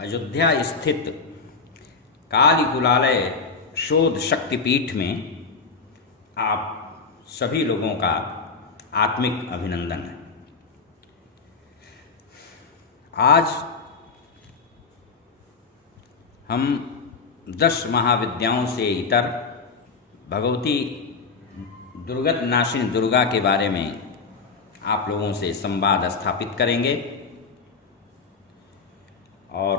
अयोध्या स्थित काली कुलालय शोध शक्तिपीठ में आप सभी लोगों का आत्मिक अभिनंदन है। आज हम 10 महाविद्याओं से इतर भगवती दुर्गत नाशिनी दुर्गा के बारे में आप लोगों से संवाद स्थापित करेंगे और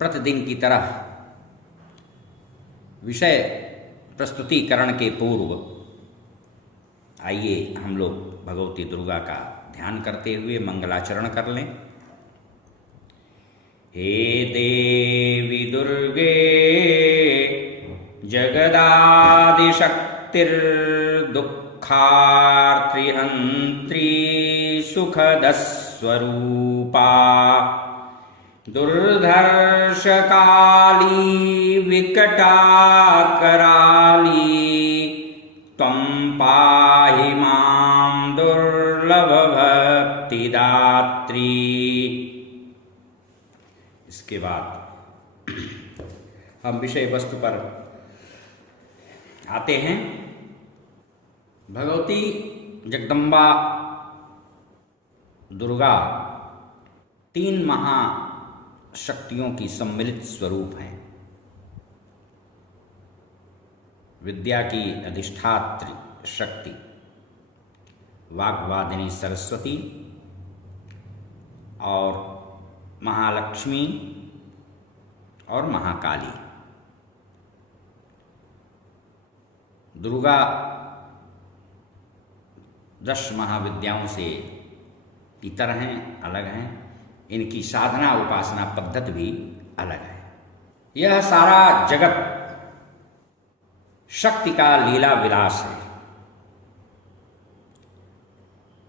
प्रतिदिन की तरह विषय प्रस्तुतिकरण के पूर्व आइए हम लोग भगवती दुर्गा का ध्यान करते हुए मंगलाचरण कर लें। हे देवी दुर्गे जगदादिशक्तिर्दुःखार्त्रिहन्त्री सुखदस्वरूपा दुर्धर्षकाली विकटाकराली त्वं पाहि मां दुर्लभभक्तिदात्री। इसके बाद हम विषय वस्तु पर आते हैं। भगवती जगदम्बा दुर्गा 3 महाशक्तियों की सम्मिलित स्वरूप हैं। विद्या की अधिष्ठात्री शक्ति वाग्वादिनी सरस्वती और महालक्ष्मी और महाकाली। दुर्गा 10 महाविद्याओं से इतर हैं, अलग हैं। इनकी साधना उपासना पद्धति भी अलग है। यह सारा जगत शक्ति का लीला विलास है।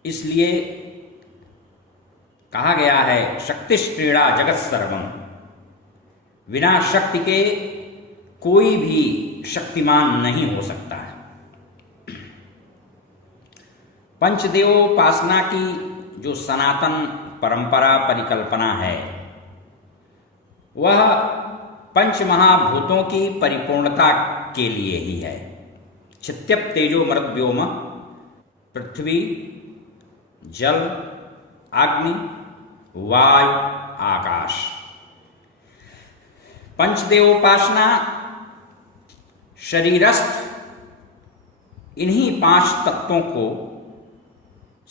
इसलिए कहा गया है शक्तिश्क्रीड़ा जगत सर्वम। बिना शक्ति के कोई भी शक्तिमान नहीं हो सकता है। पंचदेवोपासना की जो सनातन परंपरा परिकल्पना है वह पंच महाभूतों की परिपूर्णता के लिए ही है। चित्यप तेजो मृत व्योम पृथ्वी जल अग्नि वायु आकाश। पंचदेवोपासना शरीरस्थ इन्हीं 5 तत्वों को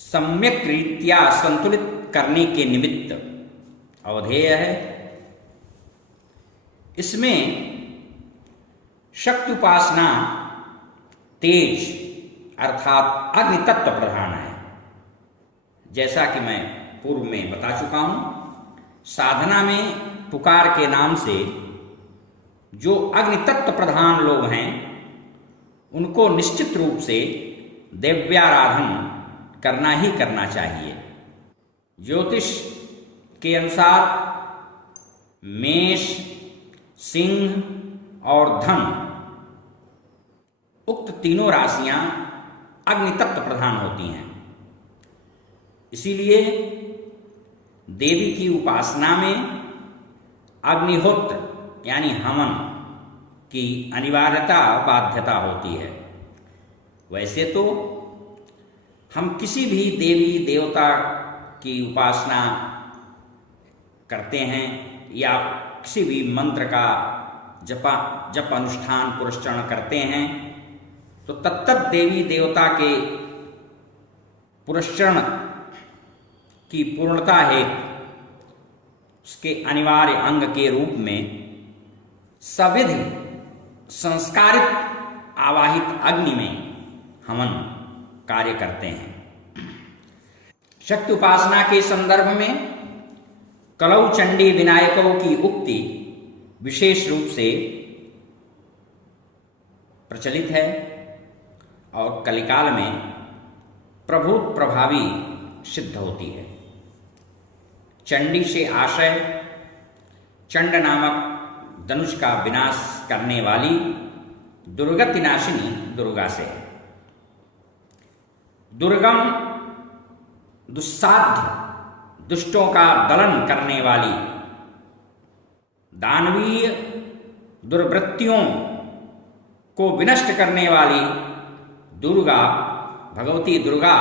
सम्यक रीत्या संतुलित करने के निमित्त अवधेय है। इसमें शक्ति उपासना तेज अर्थात अग्नि तत्व प्रधान है। जैसा कि मैं पूर्व में बता चुका हूं, साधना में पुकार के नाम से जो अग्नि तत्व प्रधान लोग हैं उनको निश्चित रूप से दिव्याराधन करना ही करना चाहिए। ज्योतिष के अनुसार मेष, सिंह और धन उक्त तीनों राशियां अग्नि तत्व प्रधान होती हैं। इसीलिए देवी की उपासना में अग्निहोत्र यानी हवन की अनिवार्यता बाध्यता होती है। वैसे तो हम किसी भी देवी देवता की उपासना करते हैं या किसी भी मंत्र का जप अनुष्ठान पुरस्चरण करते हैं तो तत्त देवी देवता के पुरस्चरण की पूर्णता है उसके अनिवार्य अंग के रूप में सविधि संस्कारित आवाहित अग्नि में हवन कार्य करते हैं। शक्ति उपासना के संदर्भ में कलौ चंडी विनायकों की उक्ति विशेष रूप से प्रचलित है और कलिकाल में प्रभुत प्रभावी सिद्ध होती है। चंडी से आशय चंड नामक धनुष का विनाश करने वाली दुर्गति नाशिनी दुर्गा से है। दुर्गम दुस्साध्य दुष्टों का दलन करने वाली, दानवीय दुर्वृत्तियों को विनष्ट करने वाली दुर्गा, भगवती दुर्गा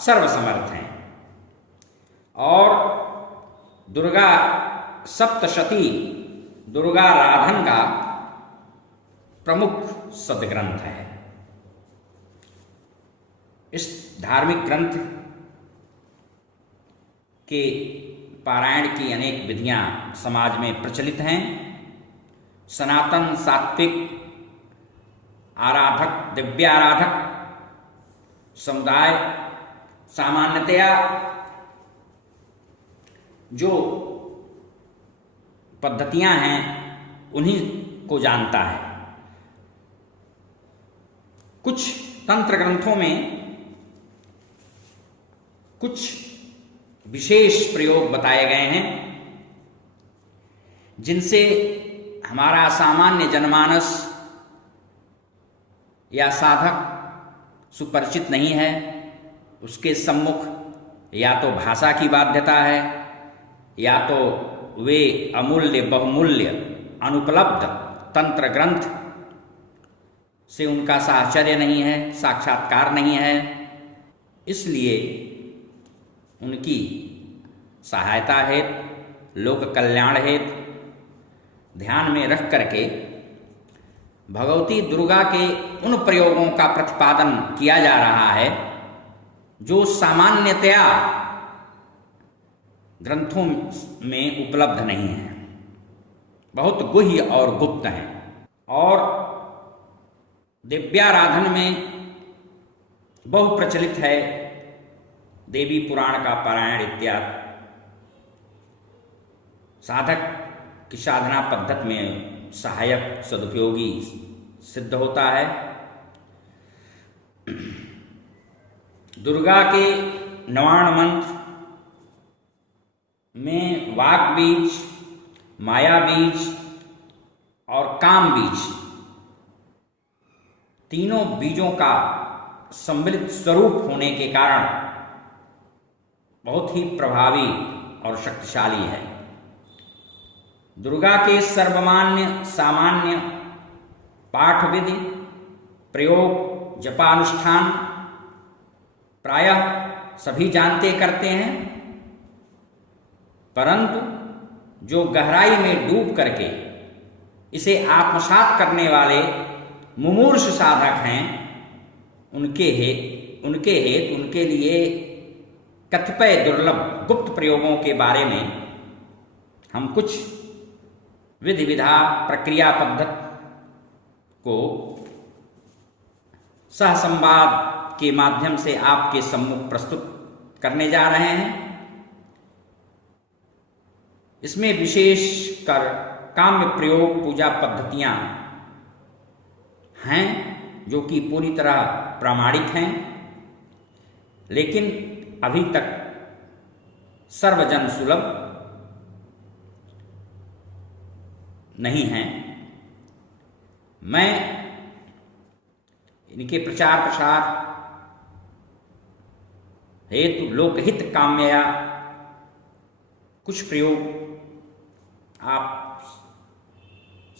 सर्वसमर्थ हैं। और दुर्गा सप्तशती दुर्गा राधन का प्रमुख सदग्रंथ है। इस धार्मिक ग्रंथ के पारायण की अनेक विधियां समाज में प्रचलित हैं। सनातन सात्विक आराधक, दिव्य आराधक समुदाय सामान्यतया जो पद्धतियां हैं उन्हीं को जानता है। कुछ तंत्र ग्रंथों में कुछ विशेष प्रयोग बताए गए हैं जिनसे हमारा सामान्य जनमानस या साधक सुपरिचित नहीं है। उसके सम्मुख या तो भाषा की बाध्यता है, या तो वे अमूल्य बहुमूल्य अनुपलब्ध तंत्र ग्रंथ से उनका साहचर्य नहीं है, साक्षात्कार नहीं है। इसलिए उनकी सहायता हेतु, लोक कल्याण हेतु ध्यान में रख करके भगवती दुर्गा के उन प्रयोगों का प्रतिपादन किया जा रहा है जो सामान्यतया ग्रंथों में उपलब्ध नहीं है, बहुत गुह्य और गुप्त हैं। और दिव्याराधन में बहुप्रचलित है देवी पुराण का पारायण इत्यादि। साधक की साधना पद्धति में सहायक सदुपयोगी सिद्ध होता है। दुर्गा के नवाण मंत्र में वाक बीज, माया बीज और काम बीज, तीनों बीजों का सम्मिलित स्वरूप होने के कारण बहुत ही प्रभावी और शक्तिशाली है। दुर्गा के सर्वमान्य सामान्य पाठ विधि, प्रयोग, जपानुष्ठान प्रायः सभी जानते करते हैं, परंतु जो गहराई में डूब करके इसे आत्मसात करने वाले मुमूर्ष साधक हैं, उनके हेतु उनके लिए कतिपय दुर्लभ गुप्त प्रयोगों के बारे में हम कुछ विधि विधा प्रक्रिया पद्धति को सहसंवाद के माध्यम से आपके सम्मुख प्रस्तुत करने जा रहे हैं। इसमें विशेषकर काम्य प्रयोग पूजा पद्धतियां हैं जो कि पूरी तरह प्रामाणिक हैं, लेकिन अभी तक सर्वजन सुलभ नहीं हैं। मैं इनके प्रचार प्रसार हेतु लोकहित काम्या कुछ प्रयोग आप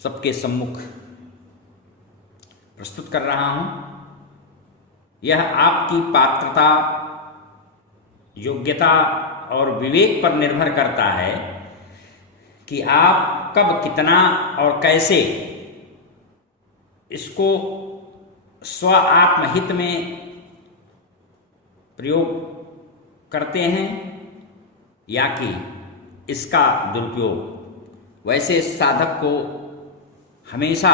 सबके सम्मुख प्रस्तुत कर रहा हूं। यह आपकी पात्रता, योग्यता और विवेक पर निर्भर करता है कि आप कब, कितना और कैसे इसको स्व आत्महित में प्रयोग करते हैं या कि इसका दुरुपयोग। वैसे साधक को हमेशा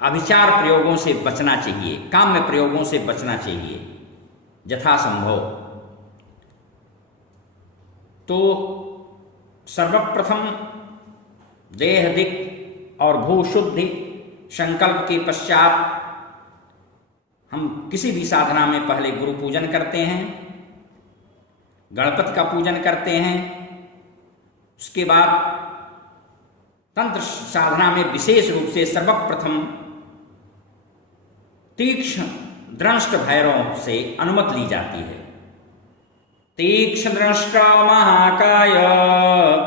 अभिचार प्रयोगों से बचना चाहिए, काम्य प्रयोगों से बचना चाहिए यथासंभव। तो सर्वप्रथम देह दिक और भूशुद्धि संकल्प के पश्चात हम किसी भी साधना में पहले गुरु पूजन करते हैं, गणपति का पूजन करते हैं। उसके बाद तंत्र साधना में विशेष रूप से सर्वप्रथम तीक्ष्ण दृष्ट भैरव से अनुमति ली जाती है। तीक्ष्णदृष्टा महाकाय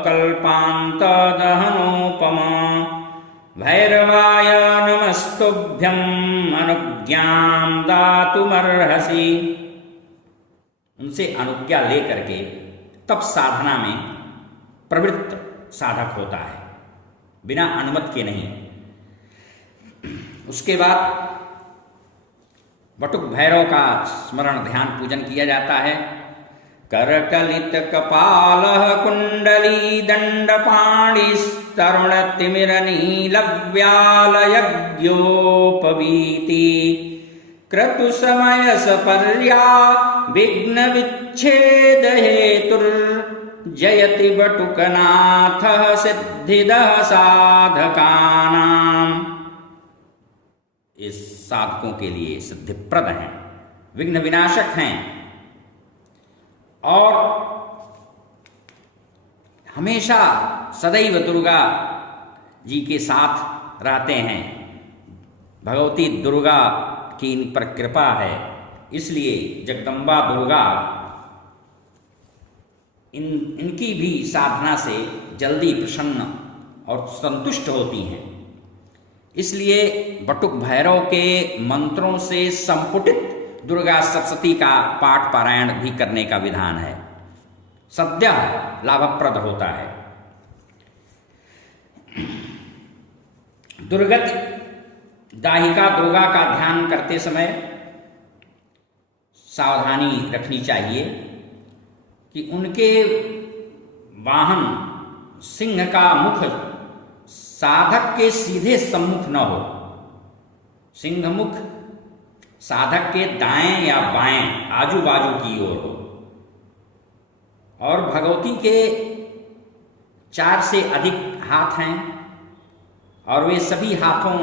कल्पान्तदहनोपम भैरवाय नमस्तुभ्यं अनुज्ञां दातुमर्हसि। उनसे अनुज्ञा लेकर के तब साधना में प्रवृत्त साधक होता है, बिना अनुमति के नहीं। उसके बाद बटुक भैरव का स्मरण ध्यान पूजन किया जाता है। करकलित कपाल कुंडली दंडपाणिस्तरुण तिमिर नीलव्याल यज्ञोपवीति क्रतु समय सपर्या विघ्न विच्छेद हेतुर जयति बटुकनाथ सिद्धिदः साधकानाम। इस साधकों के लिए सिद्धिप्रद हैं, विघ्न विनाशक हैं और हमेशा सदैव दुर्गा जी के साथ रहते हैं। भगवती दुर्गा की इन पर कृपा है, इसलिए जगदम्बा दुर्गा इनकी भी साधना से जल्दी प्रसन्न और संतुष्ट होती हैं। इसलिए बटुक भैरव के मंत्रों से संपुटित दुर्गा सप्तशती का पाठ पारायण भी करने का विधान है, सद्य लाभप्रद होता है। दुर्गत दाहिका दुर्गा का ध्यान करते समय सावधानी रखनी चाहिए कि उनके वाहन सिंह का मुख साधक के सीधे सम्मुख न हो। सिंह मुख साधक के दाएं या बाएं आजू बाजू की ओर हो और भगवती के 4 से अधिक हाथ हैं और वे सभी हाथों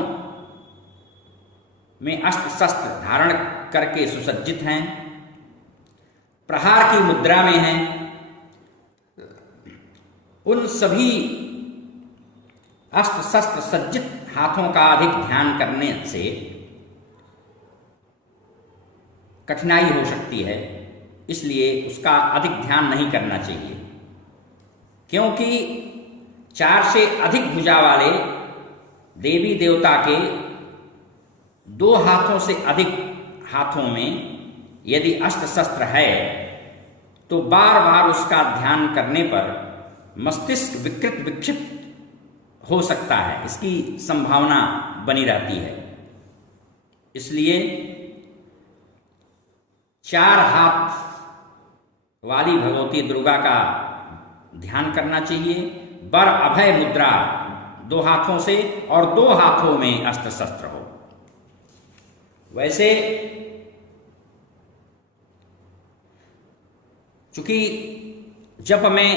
में अस्त्र शस्त्र धारण करके सुसज्जित हैं, प्रहार की मुद्रा में हैं। उन सभी अस्त्र शस्त्र सज्जित हाथों का अधिक ध्यान करने से कठिनाई हो सकती है, इसलिए उसका अधिक ध्यान नहीं करना चाहिए। क्योंकि 4 से अधिक भुजा वाले देवी देवता के 2 हाथों से अधिक हाथों में यदि अस्त्र शस्त्र है तो बार बार उसका ध्यान करने पर मस्तिष्क विकृत विक्षिप्त हो सकता है, इसकी संभावना बनी रहती है। इसलिए 4 हाथ वाली भगवती दुर्गा का ध्यान करना चाहिए। बर अभय मुद्रा 2 हाथों से और 2 हाथों में अस्त्र शस्त्र हो। वैसे चूंकि जप में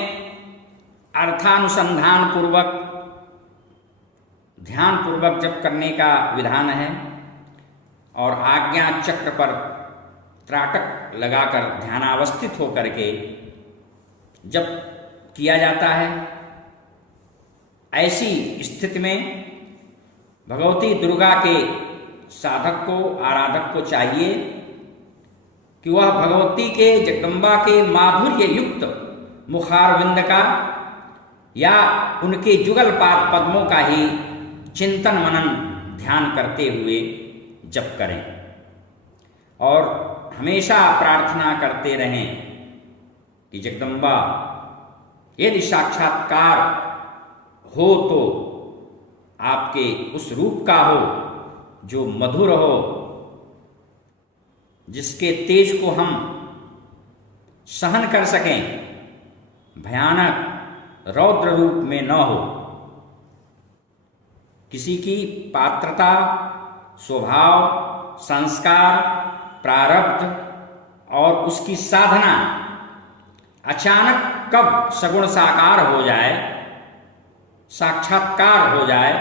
अर्थानुसंधान पूर्वक ध्यान पूर्वक जप करने का विधान है और आज्ञा चक्र पर त्राटक लगाकर ध्यानावस्थित होकर के जप किया जाता है। ऐसी स्थिति में भगवती दुर्गा के साधक को, आराधक को चाहिए कि वह भगवती के, जगदम्बा के माधुर्य युक्त मुखारविंद का या उनके जुगल पाद पद्मों का ही चिंतन मनन ध्यान करते हुए जप करें और हमेशा प्रार्थना करते रहें कि जगदम्बा यदि साक्षात्कार हो तो आपके उस रूप का हो जो मधुर हो, जिसके तेज को हम सहन कर सकें, भयानक रौद्र रूप में न हो। किसी की पात्रता, स्वभाव, संस्कार, प्रारब्ध और उसकी साधना अचानक कब सगुण साकार हो जाए, साक्षात्कार हो जाए,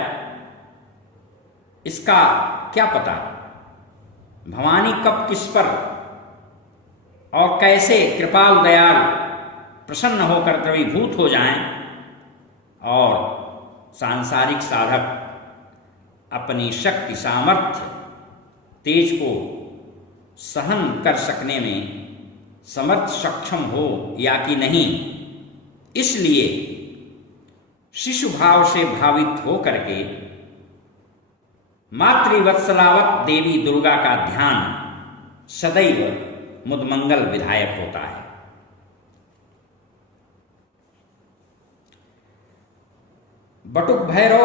इसका क्या पता। भवानी कब किस पर और कैसे कृपाल दयाल प्रसन्न होकर द्रवीभूत हो जाएं और सांसारिक साधक अपनी शक्ति, सामर्थ्य, तेज को सहन कर सकने में समर्थ सक्षम हो या कि नहीं, इसलिए शिशु भाव से भावित हो करके मातृवत्सलावत देवी दुर्गा का ध्यान सदैव मुदमंगल विधायक होता है। बटुक भैरव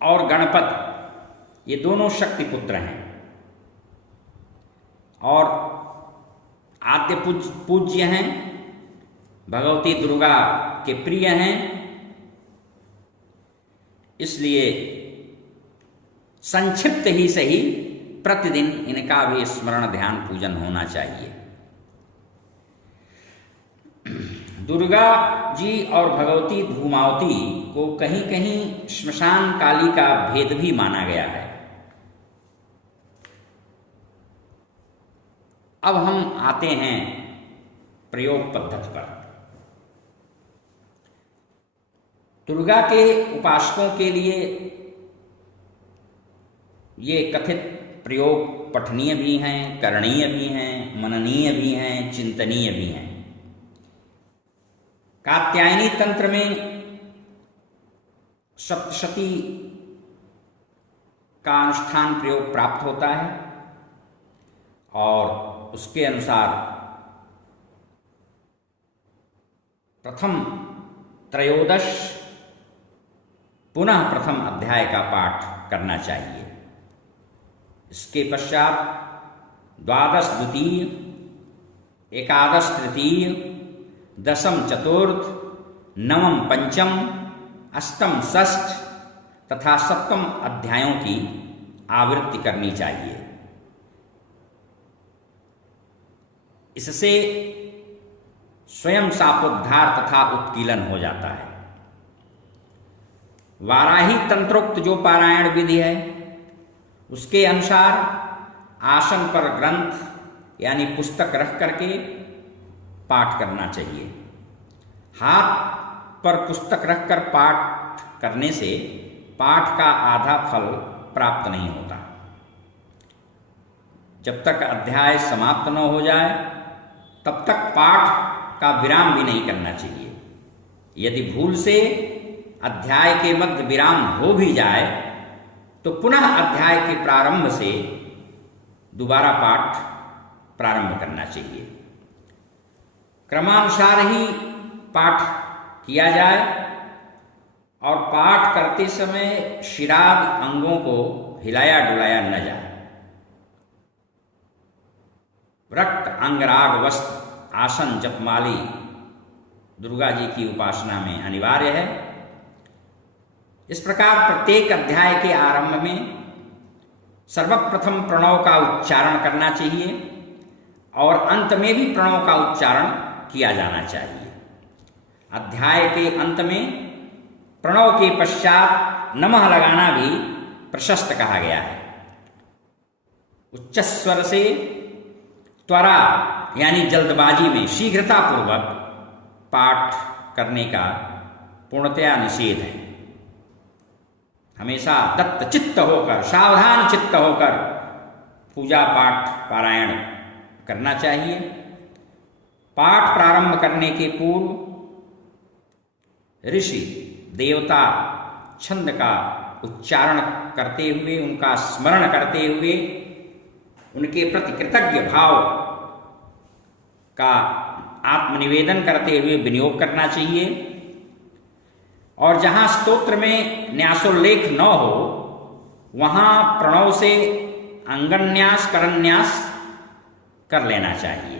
और गणपति ये दोनों शक्ति पुत्र हैं और आद्य पूज्य हैं, भगवती दुर्गा के प्रिय हैं। इसलिए संक्षिप्त ही सही प्रतिदिन इनका भी स्मरण ध्यान पूजन होना चाहिए। दुर्गा जी और भगवती धूमावती को कहीं कहीं श्मशान काली का भेद भी माना गया है। अब हम आते हैं प्रयोग पद्धति पर। दुर्गा के उपासकों के लिए ये कथित प्रयोग पठनीय भी हैं, करणीय भी हैं, मननीय भी हैं, चिंतनीय भी हैं। कात्यायनी तंत्र में सप्तशती का अनुष्ठान प्रयोग प्राप्त होता है और उसके अनुसार प्रथम त्रयोदश पुनः प्रथम अध्याय का पाठ करना चाहिए। इसके पश्चात द्वादश द्वितीय, एकादश तृतीय, दशम चतुर्थ, नवम पंचम, अष्टम षष्ठ तथा सप्तम अध्यायों की आवृत्ति करनी चाहिए। इससे स्वयं सापोद्धार तथा उत्कीलन हो जाता है। वाराही तंत्रोक्त जो पारायण विधि है उसके अनुसार आसन पर ग्रंथ यानी पुस्तक रख करके पाठ करना चाहिए। हाथ पर पुस्तक रखकर पाठ करने से पाठ का आधा फल प्राप्त नहीं होता। जब तक अध्याय समाप्त न हो जाए तब तक पाठ का विराम भी नहीं करना चाहिए। यदि भूल से अध्याय के मध्य विराम हो भी जाए तो पुनः अध्याय के प्रारंभ से दोबारा पाठ प्रारंभ करना चाहिए। क्रमानुसार ही पाठ किया जाए और पाठ करते समय शिराद अंगों को हिलाया डुलाया न जाए। रक्त अंगराग वस्त्र आसन जपमाली दुर्गा जी की उपासना में अनिवार्य है। इस प्रकार प्रत्येक अध्याय के आरंभ में सर्वप्रथम प्रणव का उच्चारण करना चाहिए और अंत में भी प्रणव का उच्चारण किया जाना चाहिए। अध्याय के अंत में प्रणव के पश्चात नमः लगाना भी प्रशस्त कहा गया है। उच्च स्वर से त्वरा यानी जल्दबाजी में शीघ्रता पूर्वक पाठ करने का पूर्णतया निषेध है। हमेशा दत्त चित्त होकर, सावधान चित्त होकर पूजा पाठ पारायण करना चाहिए। पाठ प्रारंभ करने के पूर्व ऋषि देवता छंद का उच्चारण करते हुए, उनका स्मरण करते हुए, उनके प्रति कृतज्ञ भाव का आत्मनिवेदन करते हुए विनियोग करना चाहिए। और जहाँ स्तोत्र में न्यासोल्लेख न हो वहाँ प्रणव से अंगन्यास करन्यास कर लेना चाहिए।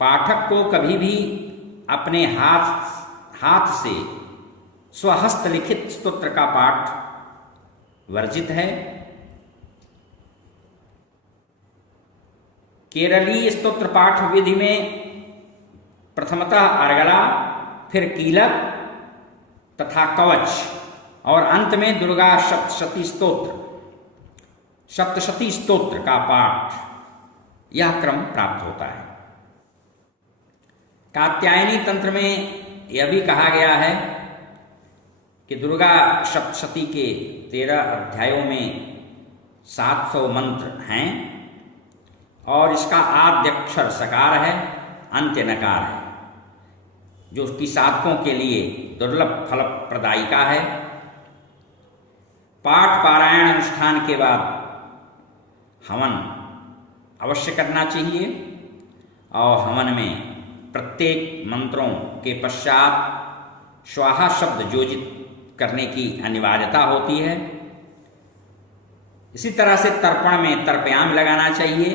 पाठक को कभी भी अपने हाथ से स्वहस्त लिखित स्तोत्र का पाठ वर्जित है। केरलीय स्तोत्र पाठ विधि में प्रथमतः अर्गला, फिर कीलक तथा कवच और अंत में दुर्गा सप्तशती स्तोत्र का पाठ, यह क्रम प्राप्त होता है। कात्यायनी तंत्र में यह भी कहा गया है कि दुर्गा सप्तशती के 13 अध्यायों में 700 मंत्र हैं और इसका आद्य अक्षर सकार है, अंत्य नकार है, जो उसकी साधकों के लिए दुर्लभ फल प्रदायिका है। पाठ पारायण अनुष्ठान के बाद हवन अवश्य करना चाहिए और हवन में प्रत्येक मंत्रों के पश्चात स्वाहा शब्द योजित करने की अनिवार्यता होती है। इसी तरह से तर्पण में तर्पयाम लगाना चाहिए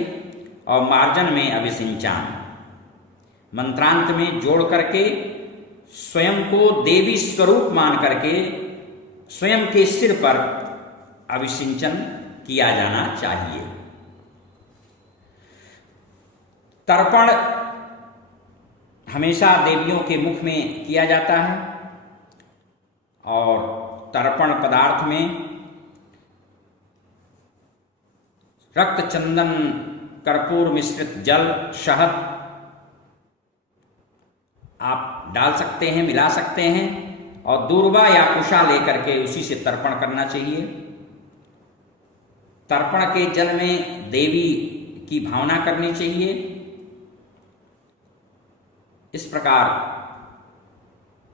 और मार्जन में अभिसिंचान, मंत्रांत में जोड़ करके स्वयं को देवी स्वरूप मान करके स्वयं के सिर पर अभिसिंचन किया जाना चाहिए। तर्पण हमेशा देवियों के मुख में किया जाता है और तर्पण पदार्थ में रक्त, चंदन, कर्पूर मिश्रित जल, शहद आप डाल सकते हैं, मिला सकते हैं और दूर्वा या कुशा लेकर के उसी से तर्पण करना चाहिए। तर्पण के जल में देवी की भावना करनी चाहिए। इस प्रकार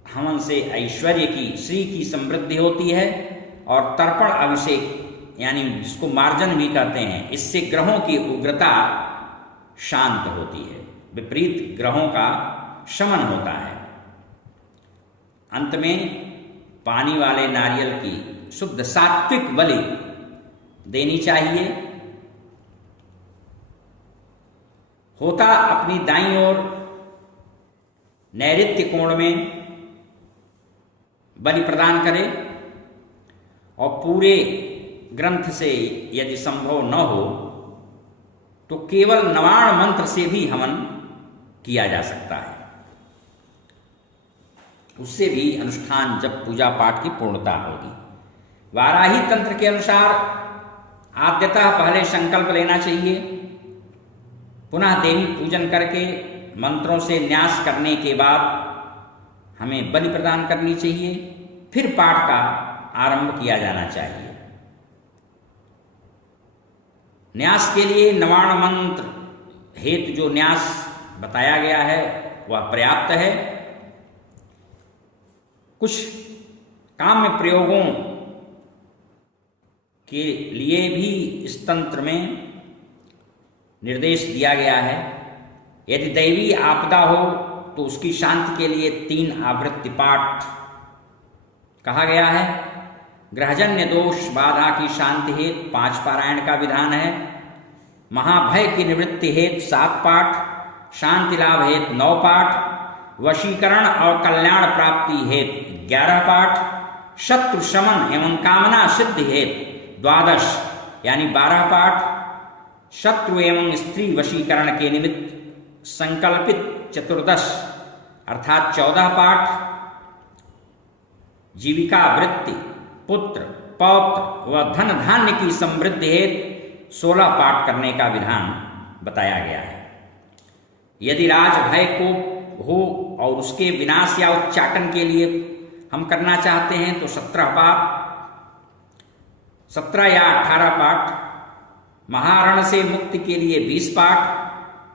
हवन से ऐश्वर्य की, श्री की समृद्धि होती है और तर्पण अभिषेक यानी जिसको मार्जन भी कहते हैं, इससे ग्रहों की उग्रता शांत होती है, विपरीत ग्रहों का शमन होता है। अंत में पानी वाले नारियल की शुद्ध सात्विक बलि देनी चाहिए। होता अपनी दाईं ओर नैऋत्य कोण में बलि प्रदान करे और पूरे ग्रंथ से यदि संभव न हो तो केवल नवाण मंत्र से भी हवन किया जा सकता है। उससे भी अनुष्ठान जब पूजा पाठ की पूर्णता होगी। वाराही तंत्र के अनुसार आद्यतः पहले संकल्प लेना चाहिए, पुनः देवी पूजन करके मंत्रों से न्यास करने के बाद हमें बलि प्रदान करनी चाहिए, फिर पाठ का आरंभ किया जाना चाहिए। न्यास के लिए नवाण मंत्र हेतु जो न्यास बताया गया है वह पर्याप्त है। कुछ काम्य प्रयोगों के लिए भी इस तंत्र में निर्देश दिया गया है। यदि दैवी आपदा हो तो उसकी शांति के लिए 3 आवृत्ति पाठ कहा गया है। ग्रहजन्य दोष बाधा की शांति हेतु 5 पारायण का विधान है। महाभय की निवृत्ति हेतु 7 पाठ, शांति लाभ हेतु 9 पाठ, वशीकरण और कल्याण प्राप्ति हेतु 11 पाठ, शत्रु शमन एवं कामना सिद्धि हेतु 12 यानी 12 पाठ, शत्रु एवं स्त्री वशीकरण के निमित्त संकल्पित 14 अर्थात 14 पाठ, जीविका वृत्ति, पुत्र, पौत्र व धन धान्य की समृद्धि हेतु 16 पाठ करने का विधान बताया गया है। यदि राजभय को हो और उसके विनाश या उच्चाटन के लिए हम करना चाहते हैं तो 17 पाठ, 17 या 18 पाठ, महारण से मुक्ति के लिए 20 पाठ,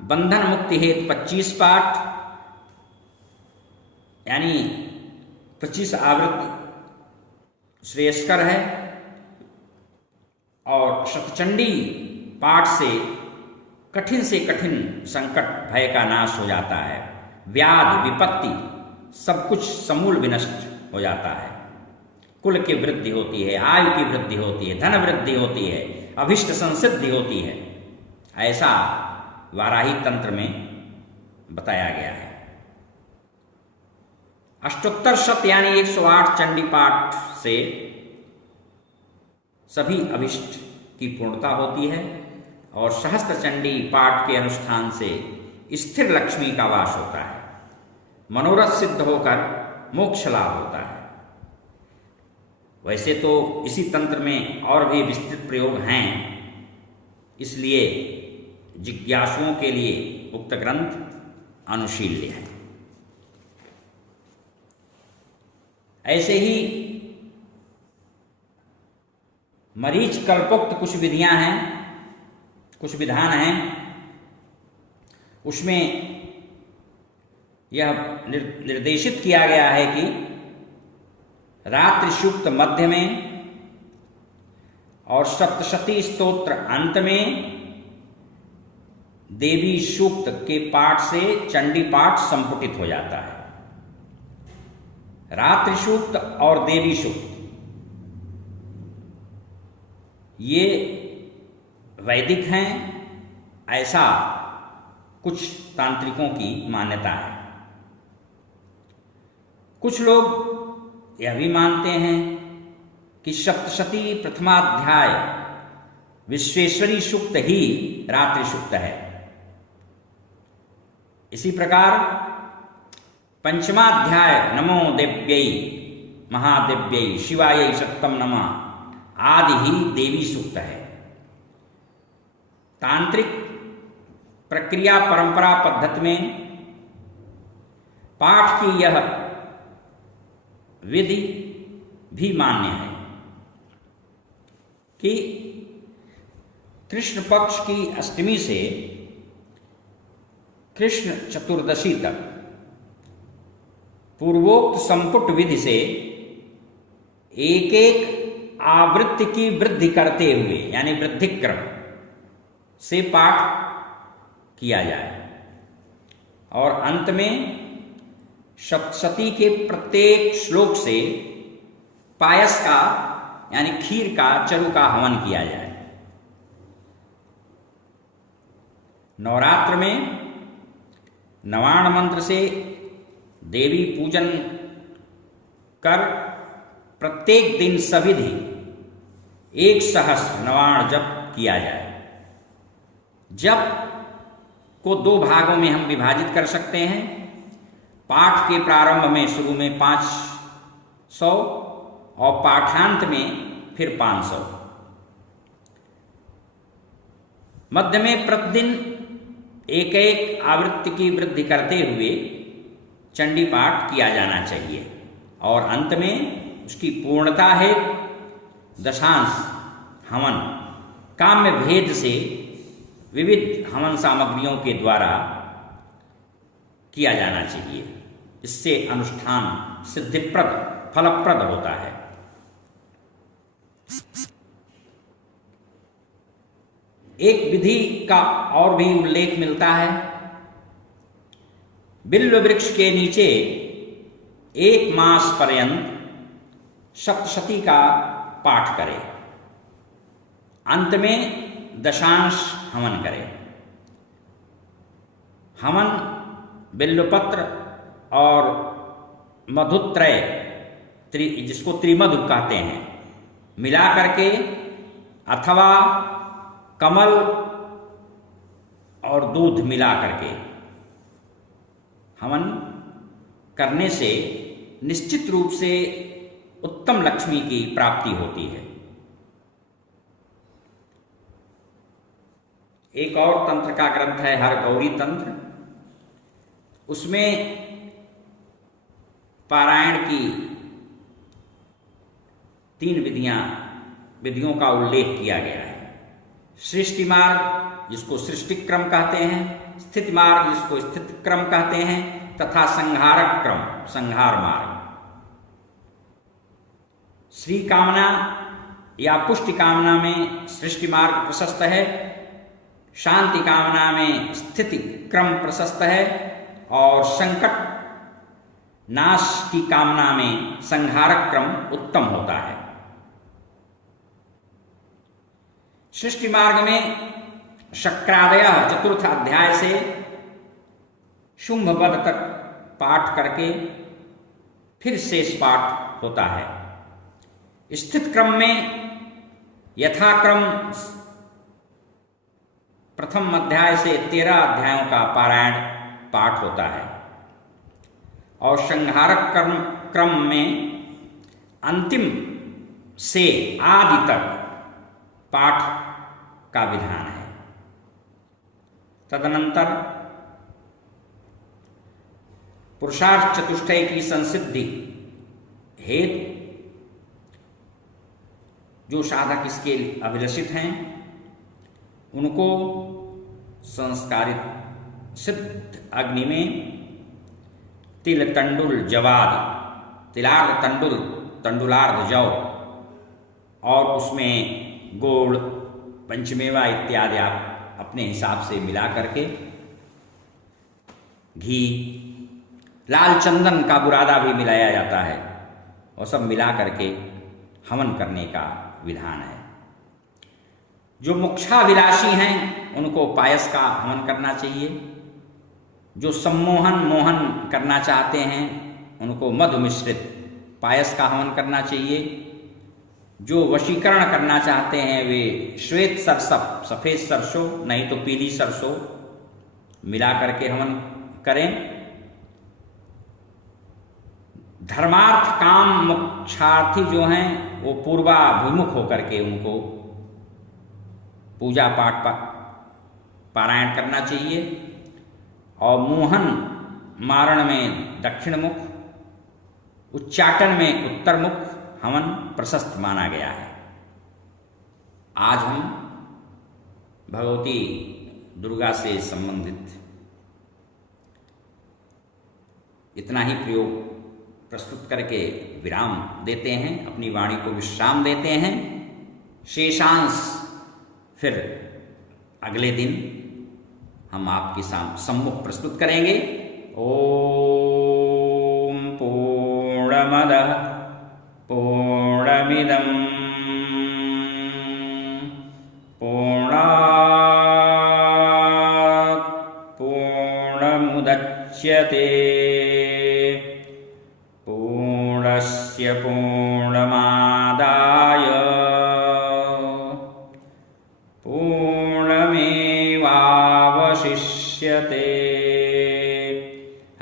बंधन मुक्ति हेतु 25 पाठ यानी 25 आवृत्ति श्रेयस्कर है और शतचंडी पाठ से कठिन संकट भय का नाश हो जाता है। व्याधि विपत्ति सब कुछ समूल विनष्ट हो जाता है। कुल की वृद्धि होती है, आयु की वृद्धि होती है, धन वृद्धि होती है, अभिष्ट संसिद्धि होती है। ऐसा वाराही तंत्र में बताया गया है। अष्टोत्तर शत यानी 108 चंडी पाठ से सभी अभिष्ट की पूर्णता होती है और सहस्त्र चंडी पाठ के अनुष्ठान से स्थिर लक्ष्मी का वास होता है, मनोरथ सिद्ध होकर मोक्ष लाभ होता है। वैसे तो इसी तंत्र में और भी विस्तृत प्रयोग हैं, इसलिए जिज्ञासुओं के लिए उक्त ग्रंथ अनुशील्य है। ऐसे ही मरीच कल्पोक्त कुछ विधियां हैं, कुछ विधान हैं उसमें यह निर्देशित किया गया है कि रात्रि सूक्त मध्य में और सप्तशती स्तोत्र अंत में देवी सूक्त के पाठ से चंडी पाठ संपुटित हो जाता है। रात्रि सूक्त और देवी सूक्त ये वैदिक हैं, ऐसा कुछ तांत्रिकों की मान्यता है। कुछ लोग यह भी मानते हैं कि सप्तशती प्रथमाध्याय विश्वेश्वरी सूक्त ही रात्रि सूक्त है। इसी प्रकार पंचमाध्याय नमो देव्यै महादेव्यै शिवायै सत्तम नमः आदि ही देवी सूक्त है। तांत्रिक प्रक्रिया परंपरा पद्धति में पाठ की यह विधि भी मान्य है कि कृष्ण पक्ष की अष्टमी से कृष्ण चतुर्दशी तक पूर्वोक्त संपुट विधि से एक एक आवृत्ति की वृद्धि करते हुए यानी वृद्धि क्रम से पाठ किया जाए और अंत में सप्तशती के प्रत्येक श्लोक से पायस का यानी खीर का चरु का हवन किया जाए। नवरात्र में नवाण मंत्र से देवी पूजन कर प्रत्येक दिन सविधि 1 सहस्त्र नवाण जप किया जाए। जप को 2 भागों में हम विभाजित कर सकते हैं। पाठ के प्रारंभ में शुरू में 500 और पाठांत में फिर 500। मध्य में प्रतिदिन एक एक आवृत्ति की वृद्धि करते हुए चंडी पाठ किया जाना चाहिए और अंत में उसकी पूर्णता है दशांश हवन काम्य भेद से विविध हवन सामग्रियों के द्वारा किया जाना चाहिए। इससे अनुष्ठान सिद्धिप्रद फलप्रद होता है। एक विधि का और भी उल्लेख मिलता है। बिल्व वृक्ष के नीचे 1 मास पर्यंत सप्तशती का पाठ करें, अंत में दशांश हवन करें। हवन बिल्वपत्र और मधुत्रय जिसको त्रिमधु कहते हैं मिला करके अथवा कमल और दूध मिला करके हवन करने से निश्चित रूप से उत्तम लक्ष्मी की प्राप्ति होती है। एक और तंत्र का ग्रंथ है हरगौरी तंत्र। उसमें पारायण की 3 विधियों का उल्लेख किया गया है। सृष्टि मार्ग जिसको सृष्टि क्रम कहते हैं, स्थिति मार्ग जिसको स्थिति क्रम कहते हैं तथा संहारक क्रम संहार मार्ग। श्री कामना या पुष्टि कामना में सृष्टि मार्ग प्रशस्त है, शांति कामना में स्थिति क्रम प्रशस्त है और संकट नाश की कामना में संहारक क्रम उत्तम होता है। सृष्टि मार्ग में शक्रादय चतुर्थ अध्याय से शुंभ वध तक पाठ करके फिर शेष पाठ होता है। स्थित क्रम में यथाक्रम प्रथम अध्याय से 13 अध्यायों का पारायण पाठ होता है और संहारक क्रम में अंतिम से आदि तक पाठ का विधान है। तदनंतर पुरुषार्थ चतुष्टय की संसिद्धि हेतु जो साधक इसके अभिलषित हैं उनको संस्कारित सिद्ध अग्नि में तिल तंडुल जवाद, तिलार्ध तंडुल, तंडुलार्ध जौ और उसमें गोड़, पंचमेवा इत्यादि आप अपने हिसाब से मिला करके, घी, लाल चंदन का बुरादा भी मिलाया जाता है और सब मिला करके हवन करने का विधान है। जो मोक्षाभिलाषी हैं उनको पायस का हवन करना चाहिए। जो सम्मोहन मोहन करना चाहते हैं उनको मधु मिश्रित पायस का हवन करना चाहिए। जो वशीकरण करना चाहते हैं वे श्वेत सरसप, सफ़ेद सरसों नहीं तो पीली सरसों मिला करके हवन करें। धर्मार्थ काम मोक्षार्थी जो हैं वो पूर्वाभिमुख होकर के उनको पूजा पाठ पारायण करना चाहिए। और मोहन मारण में दक्षिण मुख, उच्चाटन में उत्तर मुख हवन प्रशस्त माना गया है। आज हम भगवती दुर्गा से संबंधित इतना ही प्रयोग प्रस्तुत करके विराम देते हैं, अपनी वाणी को विश्राम देते हैं। शेषांश फिर अगले दिन हम आपके सम्मुख प्रस्तुत करेंगे। ओम पूर्णमदः पूर्णमिदं पूर्णात् पूर्णमुदच्यते पूर्णस्य पूर्णमादाय पूर्णमेवावशिष्यते।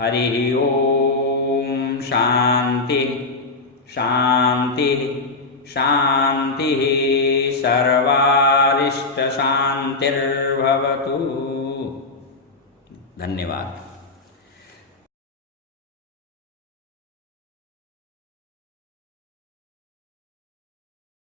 हरि ओम। शांति शांति शांति। सर्वारिष्ट शांतिर्भवतु। धन्यवाद।